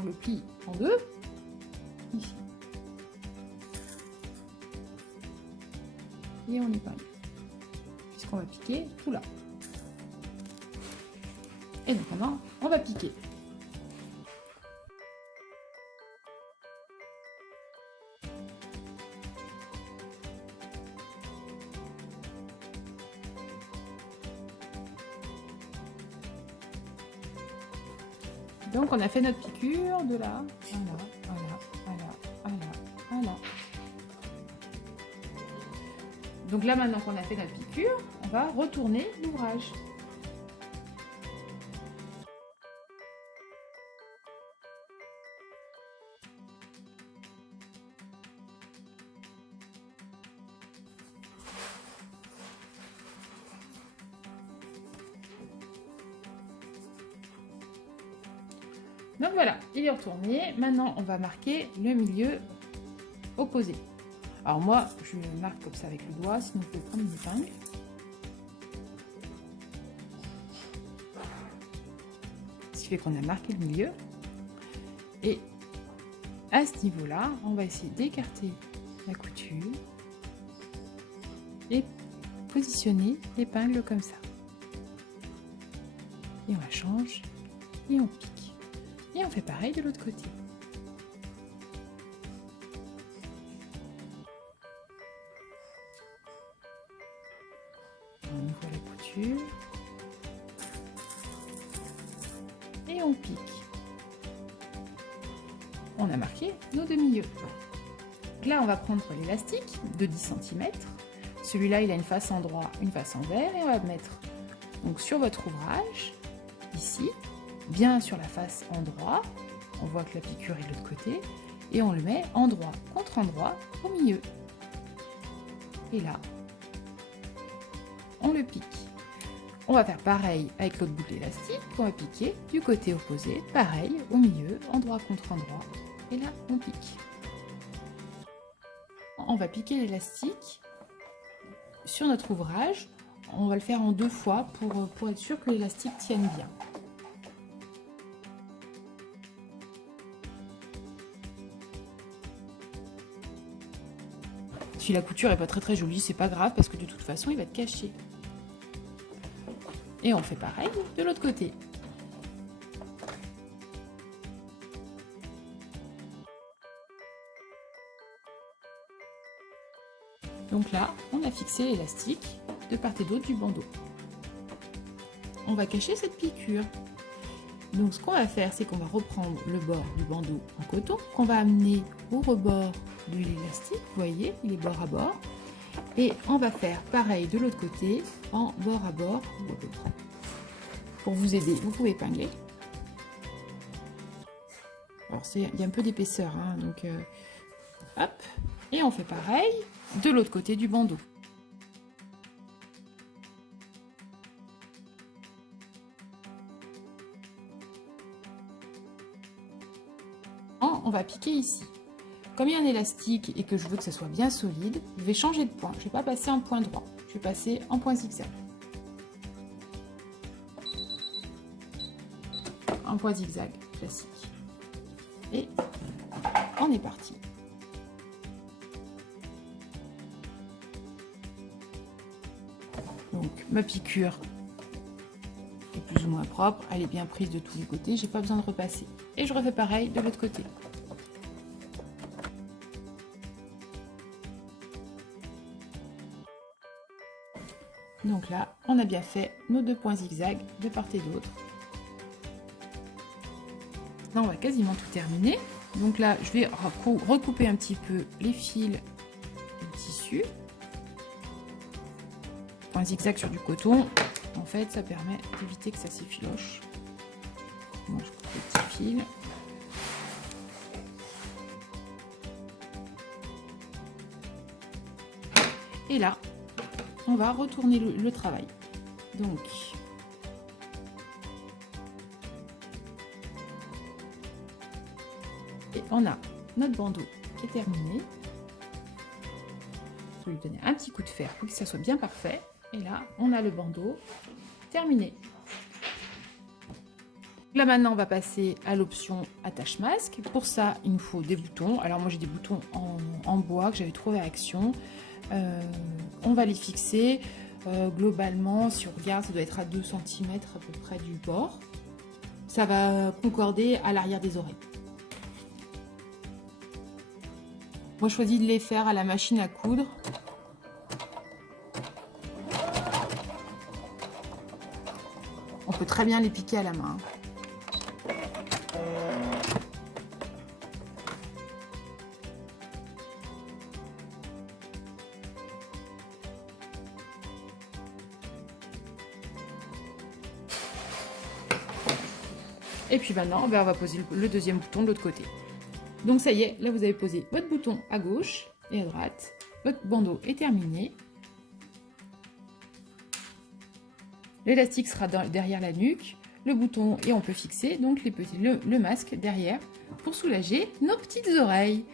on le plie en deux, ici. Et on épingle, puisqu'on va piquer tout là. Et donc maintenant, on va piquer. Donc on a fait notre piqûre de là, voilà. Donc là maintenant qu'on a fait notre piqûre, on va retourner l'ouvrage. Donc voilà, il est retourné. Maintenant, on va marquer le milieu opposé. Alors moi, je le marque comme ça avec le doigt, sinon je peux prendre une épingle. Ce qui fait qu'on a marqué le milieu. Et à ce niveau-là, on va essayer d'écarter la couture et positionner l'épingle comme ça. Et on la change et on pique. Et on fait pareil de l'autre côté. On ouvre la couture. Et on pique. On a marqué nos deux milieux. Donc là, on va prendre l'élastique de 10 cm. Celui-là, il a une face endroit, une face envers. Et on va mettre donc, sur votre ouvrage, ici, bien sur la face endroit. On voit que la piqûre est de l'autre côté. Et on le met endroit contre endroit au milieu. Et là, on le pique. On va faire pareil avec l'autre bout de l'élastique. On va piquer du côté opposé. Pareil, au milieu, endroit contre endroit. Et là, on pique. On va piquer l'élastique sur notre ouvrage. On va le faire en 2 fois pour être sûr que l'élastique tienne bien. Si la couture n'est pas très jolie, c'est pas grave parce que de toute façon, il va être caché. Et on fait pareil de l'autre côté. Donc là, on a fixé l'élastique de part et d'autre du bandeau. On va cacher cette piqûre. Donc ce qu'on va faire, c'est qu'on va reprendre le bord du bandeau en coton, qu'on va amener au rebord de l'élastique. Vous voyez, il est bord à bord. Et on va faire pareil de l'autre côté, en bord à bord, ou à peu près. Pour vous aider, vous pouvez épingler. Alors il y a un peu d'épaisseur, hein, donc hop. Et on fait pareil de l'autre côté du bandeau. On va piquer ici. Comme il y a un élastique et que je veux que ça soit bien solide, je vais changer de point. Je ne vais pas passer en point droit, je vais passer en point zigzag. Un point zigzag classique. Et on est parti. Donc ma piqûre est plus ou moins propre, elle est bien prise de tous les côtés, j'ai pas besoin de repasser. Et je refais pareil de l'autre côté. Donc là, on a bien fait nos 2 points zigzag de part et d'autre. Là, on va quasiment tout terminer. Donc là, je vais recouper un petit peu les fils du tissu. Point zigzag sur du coton. En fait, ça permet d'éviter que ça s'effiloche. Moi, je coupe les petits fils. Et là, on va retourner le travail. Donc, et on a notre bandeau qui est terminé. Il faut lui donner un petit coup de fer pour que ça soit bien parfait. Et là, on a le bandeau terminé. Là maintenant on va passer à l'option attache masque. Pour ça il nous faut des boutons. Alors moi j'ai des boutons en bois que j'avais trouvé à Action. On va les fixer globalement, si on regarde, ça doit être à 2 cm à peu près du bord. Ça va concorder à l'arrière des oreilles. Moi je choisis de les faire à la machine à coudre. On peut très bien les piquer à la main. Et puis maintenant, on va poser le deuxième bouton de l'autre côté. Donc ça y est, là vous avez posé votre bouton à gauche et à droite. Votre bandeau est terminé. L'élastique sera derrière la nuque, le bouton, et on peut fixer donc le masque derrière pour soulager nos petites oreilles.